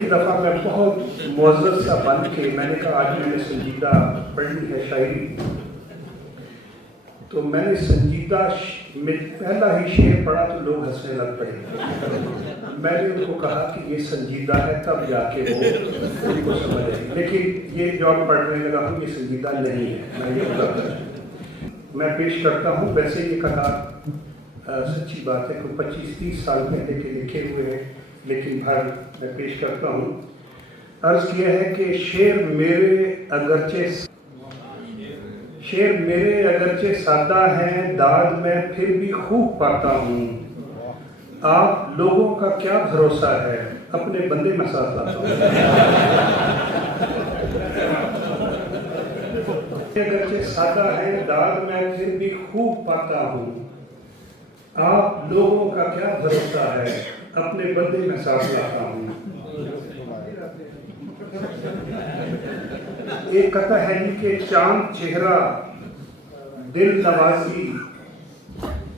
एक दफ़ा मैं बहुत मुअज़्ज़ज़ सा बन के मैंने कहा आज मैंने संजीदा पढ़नी है शायरी। तो मैंने संजीदा में पहला ही शेर पढ़ा तो लोग हंसने लग पड़े। मैंने उनको कहा कि ये संजीदा है, तब जाके वो उनको समझ आई। लेकिन ये जो आप पढ़ने लगा हूँ ये संजीदा नहीं है, मैं ये बता मैं पेश करता हूँ। वैसे ये कथा सच्ची बात है कि 25-30 साल पहले के लिखे हुए हैं, लेकिन भर मैं पेश करता हूँ। अर्ज़ किया है कि शेर मेरे अगरचे सादा हैं, दाद में फिर भी खूब पाता हूँ। आप लोगों का क्या भरोसा है, अपने बंदे में साथ लाता हूँ। अगरचे सादा है, दाद में फिर भी खूब पाता हूँ। आप लोगों का क्या भरोसा है, अपने बंदे में साथ लाता हूँ। एक कथा है जी के चांद चेहरा दिल नवाजी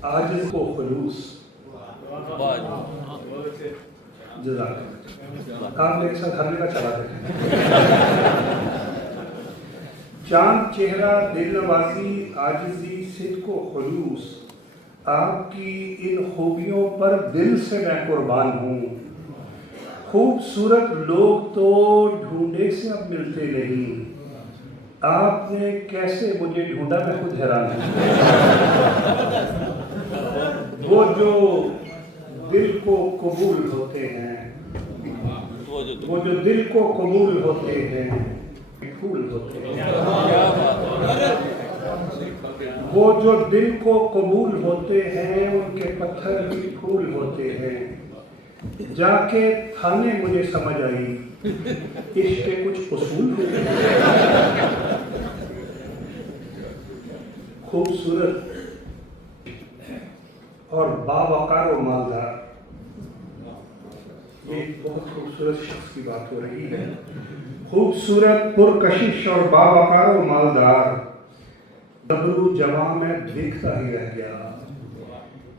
आजिज़ को खुलूस। आप मेरे साथ हर जगह चला देते। चांद चेहरा दिल नवाजी आजिज़ी सिद्क़ को खुलूस, आपकी इन खूबियों पर दिल से मैं कुर्बान हूँ। खूबसूरत लोग तो ढूंढे से अब मिलते नहीं, आपने कैसे मुझे ढूंढा मैं खुद हैरान हूँ। वो जो दिल को कबूल होते हैं, वो जो दिल को कबूल होते हैं फूल होते हैं। वो जो दिल को कबूल होते हैं उनके पत्थर भी फूल होते हैं। जाके थाने मुझे समझ आई इश्क के कुछ उसूल होते हैं। खूबसूरत और बावकार व मालदार, ये बहुत खूबसूरत शख्स की बात हो रही है। खूबसूरत पुरकशिश और बावकार व मालदार, दबरू जवां में देखता ही रह गया।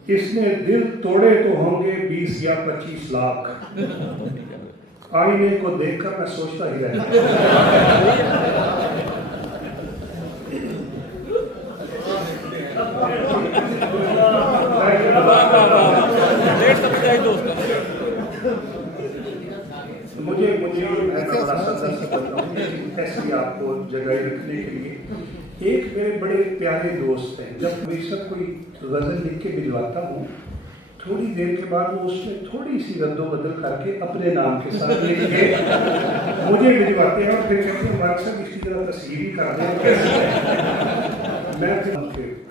इसने दिल तोड़े तो होंगे 20 या 25 लाख, आईने को देखकर मैं सोचता ही रह गया। मुझे ऐसी आपको जगह रखने के लिए एक मेरे बड़े प्यारे दोस्त हैं। जब हमेशा कोई गज़ल लिख के भिजवाता हूँ, थोड़ी देर के बाद वो उसमें थोड़ी सी रद्दोबदल करके अपने नाम के साथ लिख के मुझे भिजवाते हैं और फिर कहते हैं हमारे साथ इसकी तरह तस्वीर ही कर दें कैसे। मैं फिर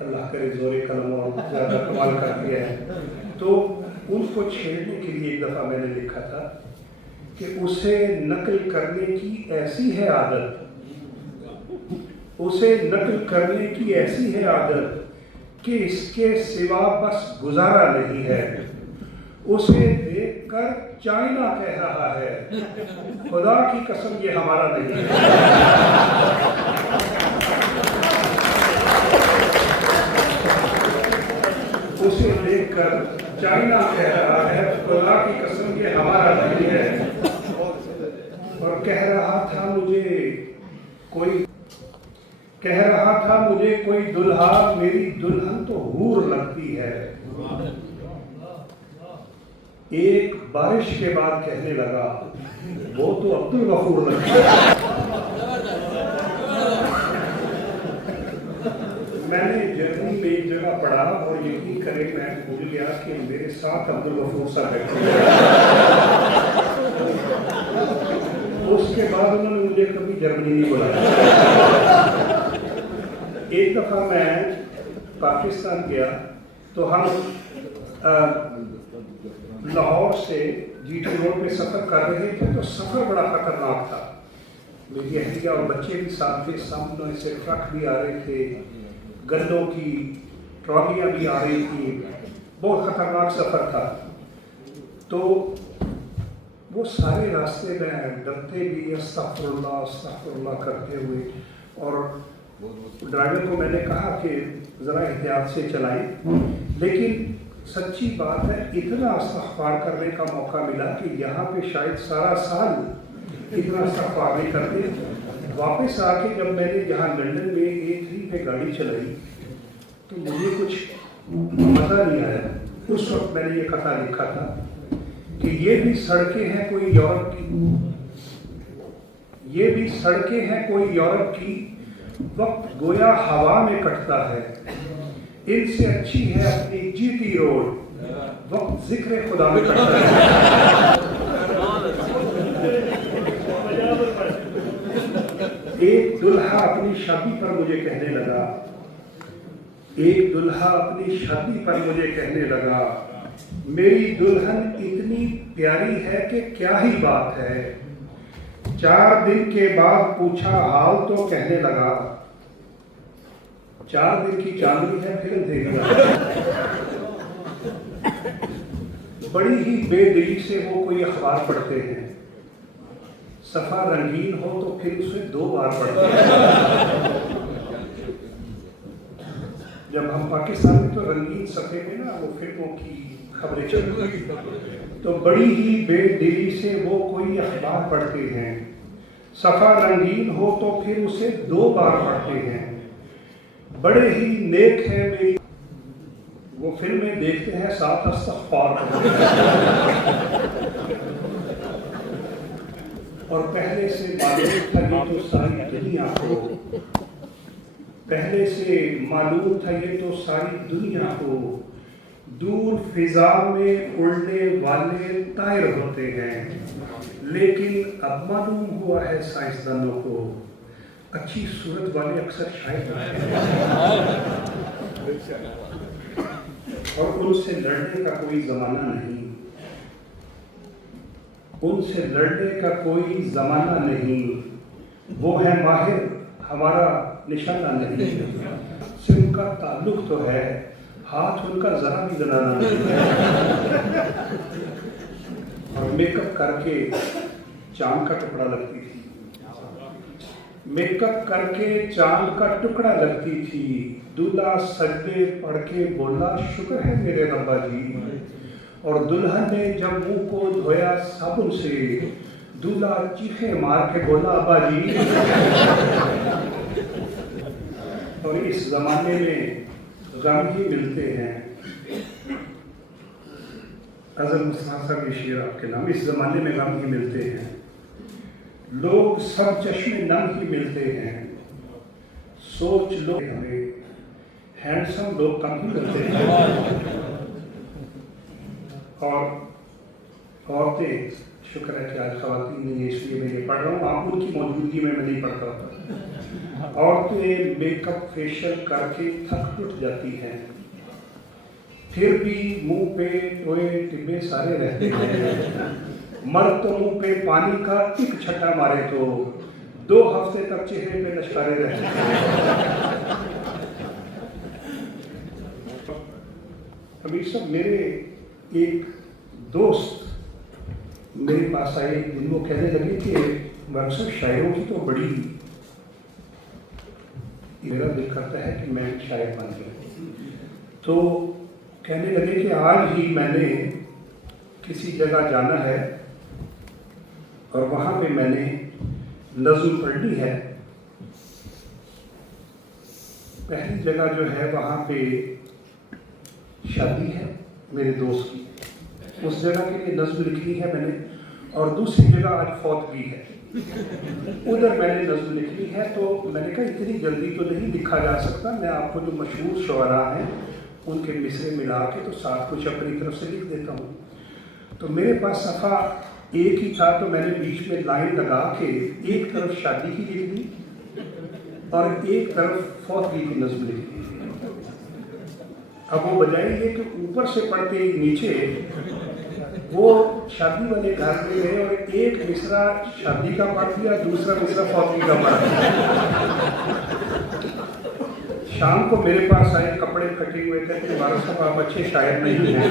अल्लाह करे ज़ोरे कलम और ज़्यादा कमाल कर दिया है। तो उनको छेड़ने के लिए एक दफ़ा मैंने लिखा था कि उसे नकल करने की ऐसी है आदत, उसे नकल करने की ऐसी है आदत कि इसके सिवा बस गुजारा नहीं है। उसे देखकर चाइना कह रहा है, खुदा की कसम ये हमारा नहीं है। उसे देखकर चाइना कह रहा है, खुदा की कसम ये हमारा नहीं है। और कह रहा था मुझे कोई दुल्हा, मेरी दुल्हन तो हूर लगती है। एक बारिश के बाद कहने लगा, वो तो अब्दुल गफूर लगती है। मैंने जर्मनी में एक जगह पढ़ा और यकीन करें मैं भूल गया कि मेरे साथ अब्दुल गफूर साहब बैठे। उसके बाद उन्होंने मुझे कभी जर्मनी नहीं बुलाया। एक दफ़ा मैं पाकिस्तान गया तो हम लाहौर से GT रोड पे सफ़र कर रहे थे। तो सफ़र बड़ा ख़तरनाक था। मेरी अहलिया और बच्चे भी साथ थे, सामने से ट्रक भी आ रहे थे, गन्नों की ट्रॉलियाँ भी आ रही थी। बहुत ख़तरनाक सफ़र था। तो वो सारे रास्ते में डरते भी अस्तगफुरुल्लाह करते हुए, और ड्राइवर को मैंने कहा कि ज़रा एहतियात से चलाएं, लेकिन सच्ची बात है, इतना इस्तग़फ़ार करने का मौका मिला कि यहाँ पे शायद सारा साल इतना इस्तग़फ़ार नहीं करते। वापस आके जब मैंने यहाँ लंदन में A3 पे गाड़ी चलाई तो मुझे कुछ मज़ा नहीं आया। उस वक्त मैंने ये कथा लिखा था कि ये भी सड़कें हैं कोई यूरोप की, ये भी सड़कें हैं कोई यूरोप की, वक्त गोया हवा में कटता है। इनसे अच्छी है अपनी GT रोड, वक्त जिक्र खुदा में कटता है। एक दुल्हा अपनी शादी पर मुझे कहने लगा, एक दुल्हा अपनी शादी पर मुझे कहने लगा, मेरी दुल्हन इतनी प्यारी है कि क्या ही बात है। 4 दिन के बाद पूछा हाल तो कहने लगा, 4 दिन की चांदनी है फिर देगा। बड़ी ही बेदिली से वो कोई अखबार पढ़ते हैं, सफा रंगीन हो तो फिर उसे 2 बार पढ़ते हैं। जब हम पाकिस्तान में तो रंगीन सफ़े में ना वो फिल्मों की खबरें चल रही, तो बड़ी ही बेदिली से वो कोई अखबार पढ़ते हैं, सफ़ा रंगीन हो तो फिर उसे 2 बार पढ़ते हैं। बड़े ही नेक है मेरी, वो फिल्में देखते हैं साथ इस्तग़फ़ार और पहले से मालूम था ये तो सारी दुनिया को, पहले से मालूम था ये तो सारी दुनिया को, दूर फिजा में उड़ने वाले तायर होते हैं, लेकिन अब मालूम हुआ है साइंसदानों को अच्छी सूरत वाले अक्सर शायद और उनसे लड़ने का कोई ज़माना नहीं, उनसे लड़ने का कोई ज़माना नहीं, वो है माहिर हमारा निशाना नहीं, से उनका ताल्लुक तो है, हाथ उनका ज़रा भी जलाना नहीं है। और मेकअप करके चांद का टुकड़ा लगती थी, मेकअप करके चांद का टुकड़ा लगती थी, दूल्हा सजदे पढ़ के बोला शुक्र है मेरे रब्बा जी, और दुल्हन ने जब मुंह को धोया साबुन से, दूल्हा चीखे मार के बोला अब्बा जी। और इस जमाने में गम ही मिलते हैं, अज़ल मुस्तफ़ा साहब के शेर आपके नाम, इस जमाने में गम ही मिलते हैं, लोग सब चश्मे नम ही मिलते हैं, सोच लो हमें हैंडसम लोग कम ही मिलते हैं। और औरतें, शुक्र है कि आज ख़वातीन नहीं है इसलिए मैं ये पढ़ रहा हूँ, आप उनकी मौजूदगी में मैं नहीं पढ़ता होता। औरतें मेकअप फेशियल करके थक टूट जाती हैं, फिर भी मुंह पे टोए टिब्बे सारे रहते हैं। मर्द तो मुंह पे पानी का एक छट्टा मारे तो 2 हफ्ते तक चेहरे पे लश्कारे रहते हैं। अभी सब मेरे एक दोस्त मेरे पास आए, उनको कहने लगे कि मकसद शायरों की तो बड़ी, मेरा दिल करता है कि मैं शायर बन गया। तो कहने लगे कि आज ही मैंने किसी जगह जाना है और वहाँ पे मैंने नज़्म पढ़नी है। पहली जगह जो है वहाँ पे शादी है मेरे दोस्त की, उस जगह के लिए नज़्म लिखनी है मैंने, और दूसरी जगह आज फौतगी है, उधर मैंने नज़्म लिखनी है। तो मैंने कहा इतनी जल्दी तो नहीं लिखा जा सकता, मैं आपको जो मशहूर शुअरा हैं उनके मिसरे मिला के तो साथ कुछ अपनी तरफ से लिख देता हूँ। तो मेरे पास सफ़ा एक ही था, तो मैंने बीच में लाइन लगा के एक तरफ शादी की लिख दी और एक तरफ फौतगी की नज़्म लिख दी। अब वो बजाय ये कि ऊपर से पढ़ते नीचे वो शादी वाले घर में गए और एक मिसरा शादी का पढ़ दिया, दूसरा मिसरा फौतगी का पढ़ दिया। शाम को मेरे पास आए कपड़े फटे हुए, कहते वारिस साहब आप अच्छे शायर नहीं हैं।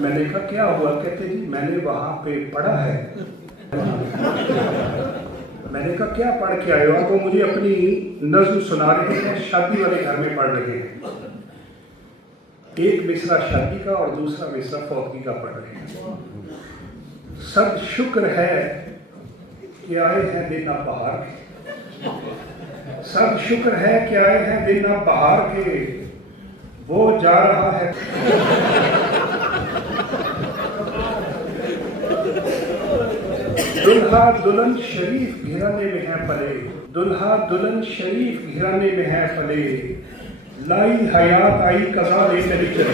मैंने कहा क्या हुआ? कहते जी मैंने वहाँ पे पढ़ा है। मैंने कहा क्या पढ़ के आए हो? वो मुझे अपनी नज़्म सुना रहे हैं, शादी वाले घर में पढ़ रहे हैं। एक मिसरा शादी का और दूसरा मिसरा फौतगी का पढ़ रहे हैं। सब शुक्र है कि आए हैं दिन अब बहार के, सब शुक्र है कि आए हैं दिन अब बहार के, वो जा रहा है। दुल्हा दुल्हन शरीफ घिराने में है पले, दुल्हा दुल्हन शरीफ घिराने में है पले, लाई हयात आई कज़ा ले चली चले।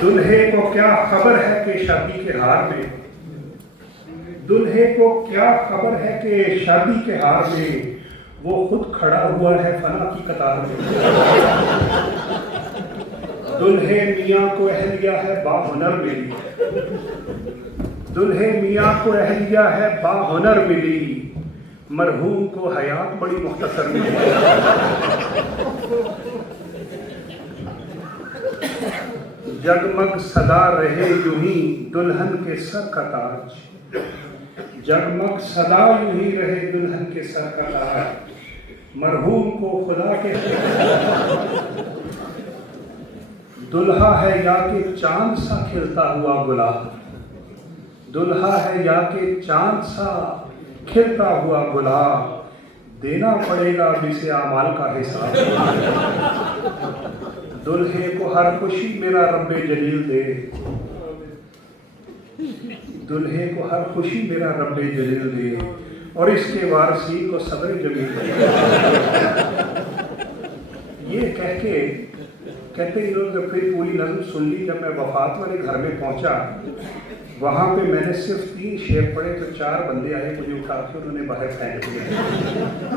दुल्हे को क्या खबर है कि शादी के हार में, दुल्हे को क्या खबर है कि शादी के हार में वो खुद खड़ा हुआ है फना की कतार में। दुल्हे मियाँ को अहलिया है बाहुनर मिली, दुल्हे मियाँ को अहलिया है बाहुनर मिली, मरहूम को हयात बड़ी मुख्तसर मिली। जगमग सदा रहे यूं ही दुल्हन के सर का ताज, जगमग सदा यूं ही रहे दुल्हन के सर का ताज, मरहूम को खुदा के। दुल्हा है या कि चांद सा खिलता हुआ गुलाब, दुल्हा है या कि चांद सा खिलता हुआ गुलाब, देना पड़ेगा इसे आमाल का हिसाब। दुल्हे को हर खुशी मेरा रब्बे जलील दे, दुल्हे को हर खुशी मेरा रब्बे जलील दे, और इसके वारसी को सब्र जमील दे। ये कह के कहते इन्होंने फिर पूरी नज़म सुन ली। जब मैं वफात वाले घर में पहुंचा, वहाँ पे मैंने सिर्फ 3 शेर पढ़े तो 4 बंदे आए, मुझे उठा के उन्होंने बाहर फेंक दिया।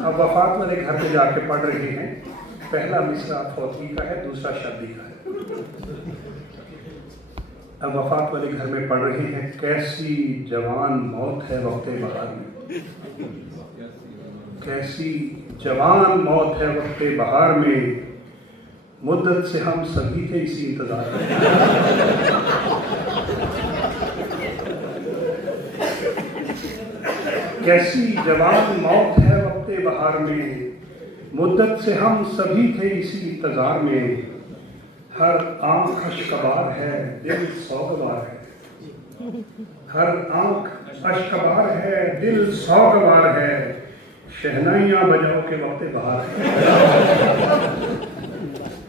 अब वफात वाले घर पे जाके पढ़ रहे हैं। पहला मिसरा फौतगी का है, दूसरा शादी का है। अब वफात वाले घर में पढ़ रहे हैं। कैसी जवान मौत है वक्त बहार में, कैसी जवान मौत है वक्त बहार में, मुद्दत से हम सभी थे इसी इंतजार में। कैसी जवान मौत है वक्त बहार में, मुद्दत से हम सभी थे इसी इंतजार में, हर आंख अश्कबार है दिल सौगवार है, हर आंख अश्कबार है दिल सौगवार है, शहनाइयाँ बजाओ के वक्त बहार है।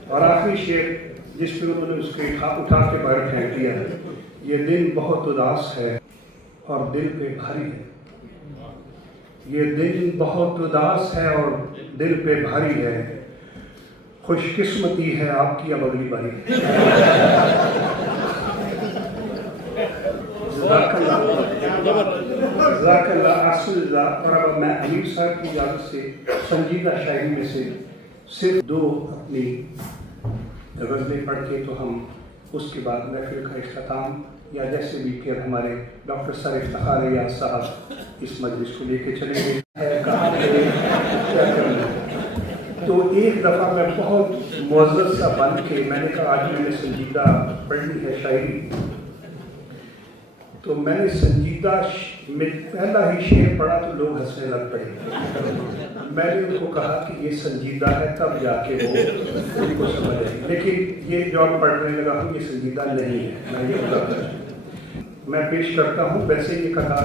और आखिरी शेर जिस पे उन्होंने उसको उठा के बाहर फेंक दिया है, ये दिन बहुत उदास है और दिल पे भारी है, ये दिन बहुत उदास है और दिल पे भारी है, खुशकिस्मती है आपकी अब अगली बारी। और अब मैं अमीर साहब की इजाज़त से संजीदा शायरी में से सिर्फ 2 अपनी गज़लें पढ़ के तो हम उसके बाद महफिल का इख्तिताम या जैसे भी फिर हमारे डॉक्टर सर इफ्तिखार रियाज साहब इस मजलिस को लेके चलेंगे। तो एक दफ़ा मैं बहुत मुअज़्ज़ज़ सा बन के मैंने कहा आज मैंने संजीदा पढ़नी है शायरी। तो मैंने संजीदा में पहला ही शेर पढ़ा तो लोग हंसने लग पड़े। मैंने उनको कहा कि ये संजीदा है, तब जाके वो उनको समझ आई। लेकिन ये जॉब पढ़ने लगा हूँ ये संजीदा नहीं है, मैं ये बताता मैं पेश करता हूँ। वैसे ये कथा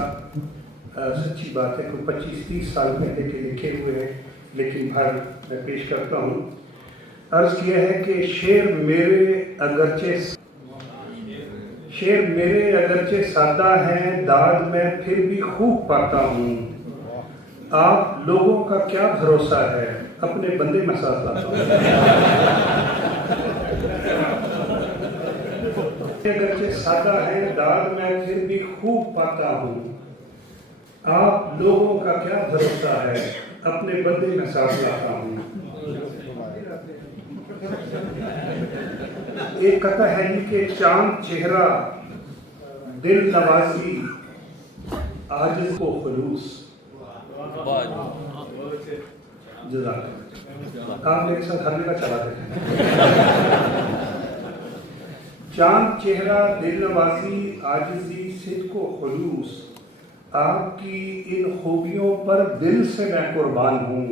सच्ची बात है कि 25-30 साल पहले के लिखे हुए हैं, लेकिन भर मैं पेश करता हूँ। अर्ज़ किया है कि शेर मेरे अगरचे सादा हैं, दाद मैं फिर भी खूब पाता हूँ, आप लोगों का क्या भरोसा है, अपने बंदे में साथ लाता हूँ। अगरचे सादा हैं, दाद मैं फिर भी खूब पाता हूँ, आप लोगों का क्या भरोसा है, अपने बंदे में साथ लाता हूँ। एक कथा है कि चांद चेहरा दिल नवाजी आजिज़ को खुलूस। आप मेरे साथ हर जगह चलाते हैं। चांद चेहरा दिल नवाजी आजिज़ी सिद्क़ को खुलूस, आपकी इन खूबियों पर दिल से मैं कुर्बान हूँ,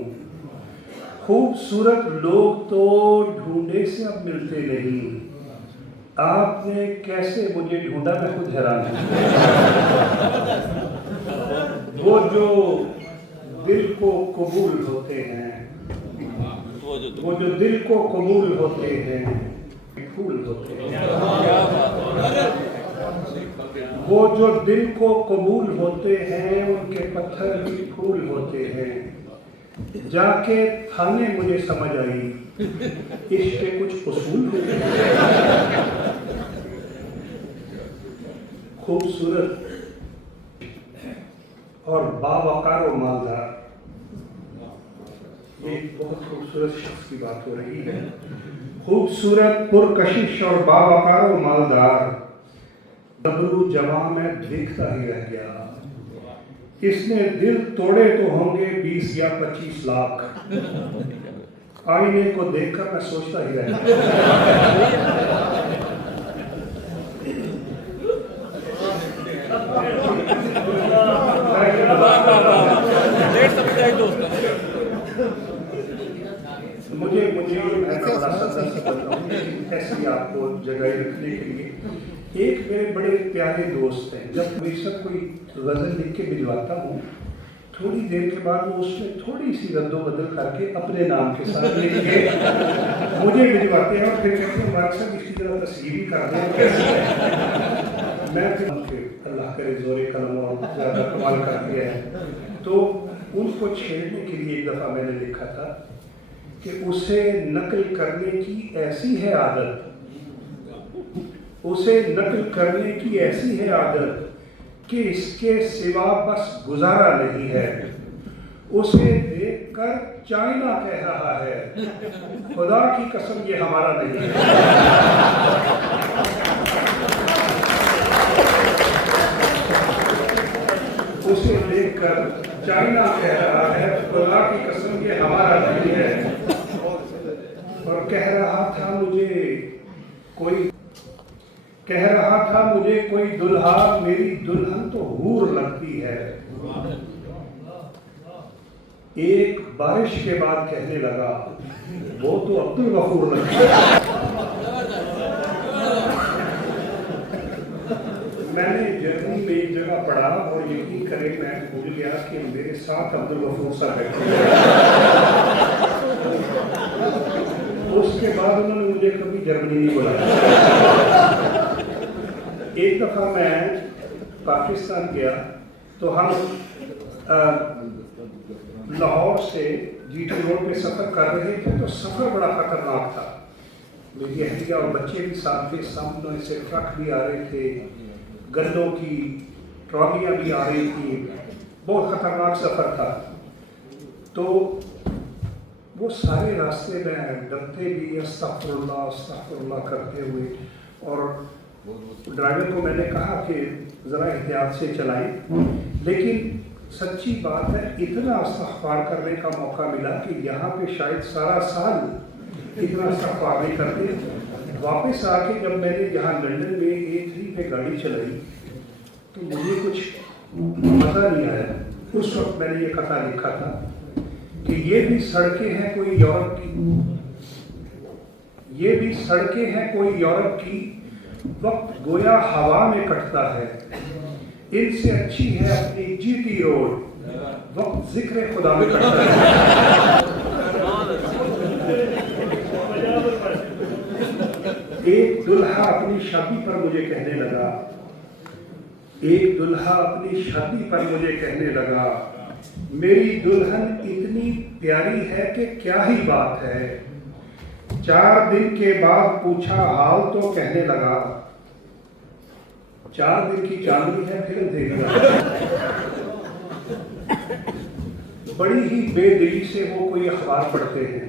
खूबसूरत लोग तो ढूंढे से अब मिलते नहीं। आपने कैसे मुझे ढूंढा, मैं खुद हैरान हूं। वो जो दिल को कबूल होते हैं, वो जो दिल को कबूल होते हैं, फूल होते हैं। वो जो दिल को कबूल होते हैं, उनके पत्थर भी फूल होते हैं। जाके थाने मुझे समझ आई, इश्क़ के कुछ उसूल होते हैं। खूबसूरत और बावकार व मालदार, ये बहुत खूबसूरत शख्स की बात हो रही है। खूबसूरत, पुरकशिश और बावकार व मालदार, गबरू जवां में दिखता ही रह गया। इसने दिल तोड़े तो होंगे 20 या 25 लाख। आईने को देखकर मैं सोचता ही रह गया। मुझे ऐसी आपको जगह रखने के लिए एक मेरे बड़े प्यारे दोस्त हैं। जब हमेशा कोई गज़ल लिख के भिजवाता हूँ, थोड़ी देर के बाद वो उसमें थोड़ी सी रद्दोबदल करके अपने नाम के साथ लिख के मुझे भिजवाते हैं और फिर कहते हैं हमारे साथ इसकी तरह तस्वीर भी कर दें। मैं फिर अल्लाह करे जोरे कलम और ज़्यादा कमाल कर दिया है। तो उनको छेड़ने के लिए एक दफ़ा मैंने लिखा था कि उसे नकल करने की ऐसी है आदत, उसे नकल करने की ऐसी है आदत कि इसके सिवा बस गुजारा नहीं है। उसे देखकर चाइना कह रहा है, खुदा की कसम ये हमारा नहीं है। उसे देखकर चाइना कह रहा है, खुदा की कसम ये हमारा नहीं है। और कह रहा था मुझे कोई दुल्हा, मेरी दुल्हन तो हूर लगती है। एक बारिश के बाद कहने लगा, वो तो अब्दुल गफूर लगती है। मैंने जर्मनी में एक जगह पढ़ा और यकीन करें मैं भूल गया कि मेरे साथ अब्दुल गफूर साहब बैठे। उसके बाद उन्होंने मुझे कभी जर्मनी नहीं बुलाया। एक दफ़ा मैं पाकिस्तान गया तो हम लाहौर से GT रोड पे सफ़र कर रहे थे। तो सफ़र बड़ा ख़तरनाक था। मेरी अहलिया और बच्चे भी साथ थे। सामने से ट्रक भी आ रहे थे, गन्नों की ट्रॉलियाँ भी आ रही थी। बहुत ख़तरनाक सफ़र था। तो वो सारे रास्ते में डरते भी अस्तगफुरुल्लाह करते हुए, और ड्राइवर को मैंने कहा कि ज़रा एहतियात से चलाएं। लेकिन सच्ची बात है, इतना इस्तग़फ़ार करने का मौका मिला कि यहाँ पे शायद सारा साल इतना इस्तग़फ़ार नहीं करते। वापस आके जब मैंने यहाँ लंदन में A3 पे गाड़ी चलाई तो मुझे कुछ मज़ा नहीं आया। उस वक्त मैंने ये कथा लिखा था कि ये भी सड़कें हैं कोई यूरोप की, ये भी सड़कें हैं कोई यूरोप की, वक्त गोया हवा में कटता है। इनसे अच्छी है अपनी GT रोड, वक्त जिक्र खुदा में कटता है। एक दुल्हा अपनी शादी पर मुझे कहने लगा, एक दुल्हा अपनी शादी पर मुझे कहने लगा, मेरी दुल्हन इतनी प्यारी है कि क्या ही बात है। 4 दिन के बाद पूछा हाल तो कहने लगा, 4 दिन की चांदनी है फिल्म देखना। बड़ी ही बेदिली से वो कोई अखबार पढ़ते हैं।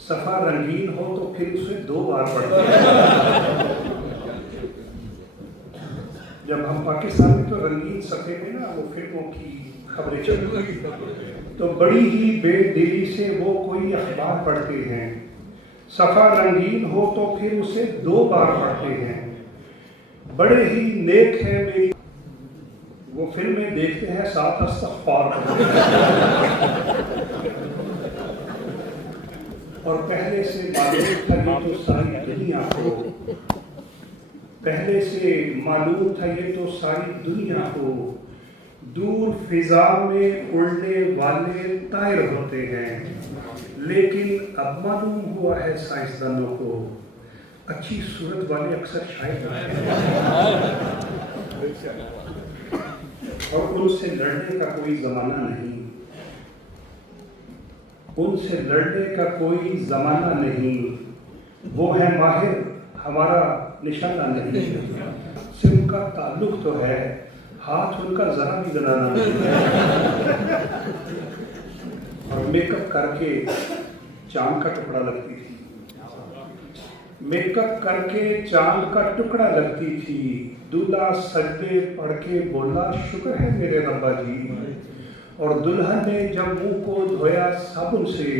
सफा रंगीन हो तो फिर उसे 2 बार पढ़ते हैं। जब हम पाकिस्तान में तो रंगीन सफ़े में ना वो फिल्मों की खबरें चल रही, तो बड़ी ही बेदिली से वो कोई अखबार पढ़ते हैं। सफ़ा रंगीन हो तो फिर उसे 2 बार पढ़ते हैं। बड़े ही नेक है मेरी, वो फिल्में देखते हैं साथ इस्तग़फ़ार करते हैं। और पहले से मालूम था ये तो सारी दुनिया को, पहले से मालूम था ये तो सारी दुनिया को, दूर फिजा में उड़ने वाले तायर होते हैं, लेकिन अब मालूम हुआ है साइंसदानों को अच्छी सूरत वाले अक्सर शायद और उनसे लड़ने का कोई जमाना नहीं, उनसे लड़ने का कोई जमाना नहीं, वो है माहिर हमारा निशाना नहीं, से उनका ताल्लुक तो है, हाथ उनका जरा भी जलाना नहीं है। और मेकअप करके चांद का टुकड़ा लगती थी, मेकअप करके चांद का टुकड़ा लगती थी, दूल्हा सजदे पढ़ के बोला शुक्र है मेरे रब्बा जी, और दुल्हन ने जब मुंह को धोया साबुन से,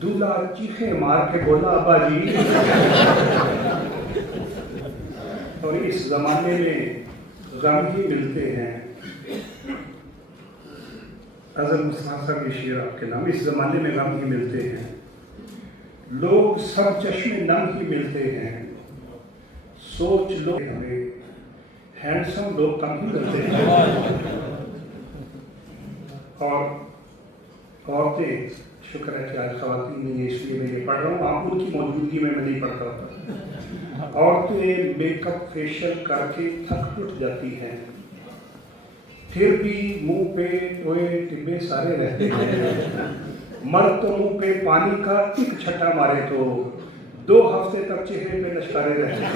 दूल्हा चीखे मार के बोला अब्बा जी। और इस जमाने में गम ही मिलते हैं, अज़ल मुस्तफ़ा साहब के शेर आपके नाम, इस जमाने में गम ही मिलते हैं, लोग सब चश्मे नम ही मिलते हैं, सोच लो हमें हैंडसम लोग कम ही मिलते हैं। और औरतें, शुक्र है कि आज ख़वातीन नहीं है इसलिए मैं ये पढ़ रहा हूँ, आप उनकी मौजूदगी में मैं नहीं पढ़ता होता। औरतें मेकअप फेशियल करके थक टूट जाती हैं, फिर भी मुंह पे टोए टिब्बे सारे रहते हैं, मर्द तो मुंह पे पानी का एक छट्टा मारे तो 2 हफ्ते तक चेहरे पे लश्कारे रहते हैं।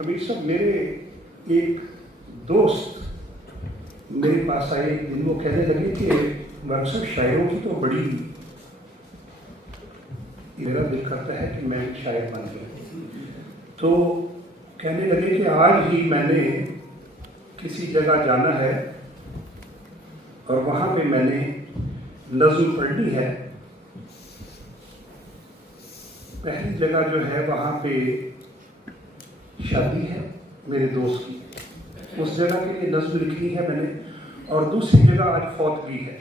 अभी सब मेरे एक दोस्त मेरे पास आए, दिन वो कहने लगे कि अक्सर शायरों की तो बड़ी, मेरा दिल करता है कि मैं शायर बन गया। तो कहने लगे कि आज ही मैंने किसी जगह जाना है और वहाँ पे मैंने नज़्म पढ़नी है, पहली जगह जो है वहाँ पे शादी है मेरे दोस्त की, उस जगह के लिए नज़्म लिखनी है मैंने, और दूसरी जगह आज फौतगी है,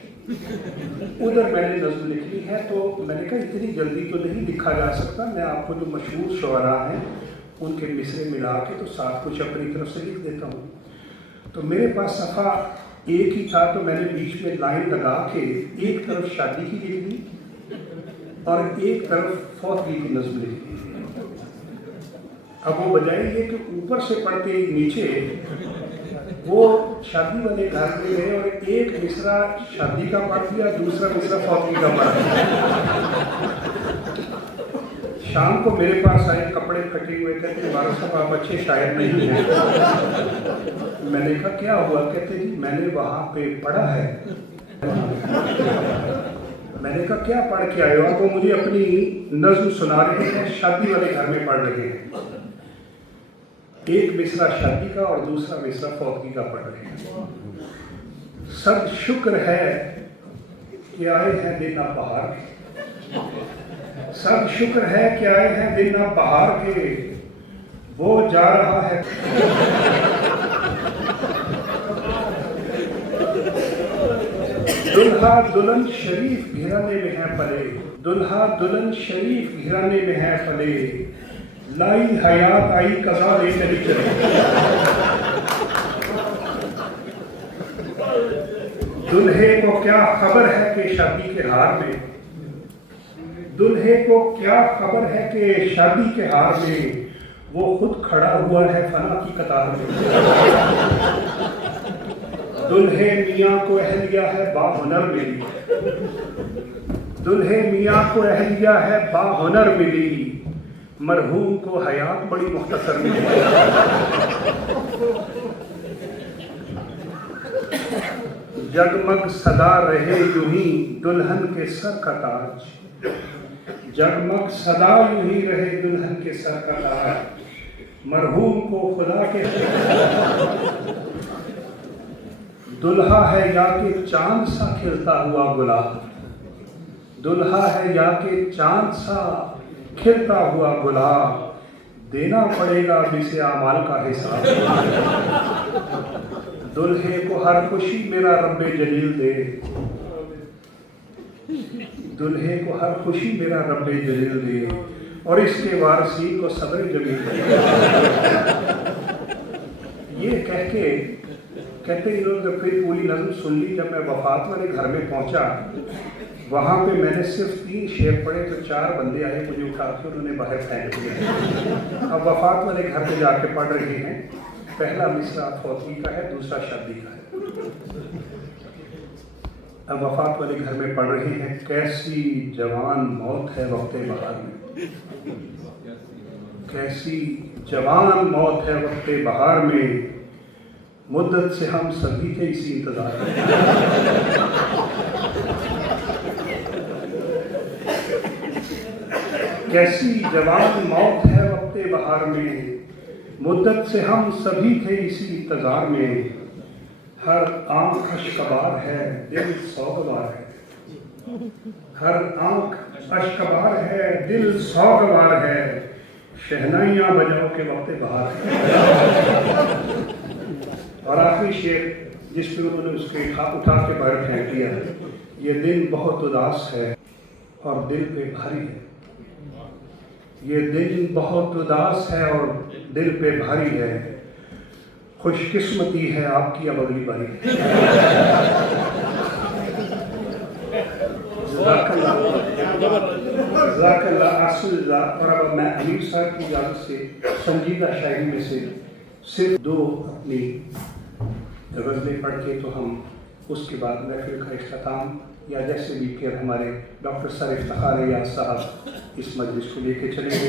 उधर मैंने नज़्म लिखनी है। तो मैंने कहा इतनी जल्दी तो नहीं लिखा जा सकता, मैं आपको जो मशहूर शुअरा हैं उनके मिसरे मिला के तो साथ कुछ अपनी तरफ से लिख देता हूँ। तो मेरे पास सफ़ा एक ही था, तो मैंने बीच में लाइन लगा के एक तरफ शादी की लिख दी और एक तरफ फौतगी की नज़्म लिख दी। अब वो बजाय ये कि ऊपर से पढ़ते नीचे वो शादी वाले घर में गए और एक मिसरा शादी का पढ़ दिया, दूसरा मिसरा फौतगी का पढ़ दिया। शाम को मेरे पास आए कपड़े फटे हुए, कहते हमारा साहब आप अच्छे शायर नहीं हैं। मैंने कहा क्या हुआ? कहते जी मैंने वहाँ पे पढ़ा है। मैंने कहा क्या पढ़ के आए हो? वो मुझे अपनी नज़्म सुना रहे हैं, शादी वाले घर में पढ़ रहे हैं, एक मिसरा शादी का और दूसरा मिसरा फौतगी का पढ़ रहे हैं। सब शुक्र है कि आए हैं दिन अब बहार के, सब शुक्र है कि आए हैं दिन अब बहार के, वो जा रहा है। दुल्हा दुल्हन शरीफ घराने में है पले, दुल्हा दुल्हन शरीफ घराने में है पले, लाई हयात आई कज़ा ले चली चले। दुल्हे को क्या खबर है कि शादी के हार में, दुल्हे को क्या खबर है कि शादी के हार में वो खुद खड़ा हुआ है फना की कतार में। दुल्हे मियाँ को अहलिया है बाहुनर मिली, दुल्हे मियाँ को अहलिया है बाहुनर मिली, मरहूम को हयात बड़ी मुख्तसर मिली। जगमग सदा रहे यूं ही दुल्हन के सर का ताज, जगमग सदा यूं ही रहे दुल्हन के सर का ताज, मरहूम को खुदा के। दुल्हा है या कि चांद सा खिलता हुआ गुलाब, दुल्हा है या कि चांद सा खिलता हुआ गुलाब, देना पड़ेगा बिसे आमाल का हिसाब। दुल्हे को हर खुशी मेरा रब्बे जलील दे, दुल्हे को हर खुशी मेरा रब्बे जलील दे, और इसके वारसी को सब्र जमील दे। ये कह के कहते इन्होंने जब फिर पूरी नज़म सुन ली। जब मैं वफात वाले घर में पहुंचा, वहाँ पे मैंने सिर्फ 3 शेर पढ़े तो 4 बंदे आए, मुझे उठा के उन्होंने बाहर फेंक दिया। अब वफात वाले घर पे जाके पढ़ रहे हैं। पहला मिसरा फौती का है, दूसरा शादी का है। अब वफात वाले घर में पढ़ रहे हैं, कैसी जवान मौत है वक्ते बहार में, कैसी जवान मौत है वक्ते बहार में, मुद्दत से हम सभी थे इसी इंतजार में। कैसी जवान मौत है वक्ते बहार में, मुद्दत से हम सभी थे इसी इंतजार में, हर आंख अश्कबार है दिल सौगवार है, हर आंख अश्कबार है दिल सौगवार है, शहनाइयाँ बजाओ के वक्ते बहार है। और आखिरी शेर जिस पर उन्होंने उसके उठा के बाहर फेंक दिया, ये दिन बहुत उदास है और दिल पे भारी है, ये दिन बहुत उदास है और दिल पे भारी है, खुशकिस्मती है आपकी अब अगली बारी है। और अब मैं अमीर साहब की इजाज़त से संजीदा शायरी में से सिर्फ 2 अपनी गज़लें पढ़ के तो हम उसके बाद महफिल का इख्तिताम या जैसे भी फिर हमारे डॉक्टर सर इफ्तिखार रियाज साहब इस मजलिस को लेके चलेंगे।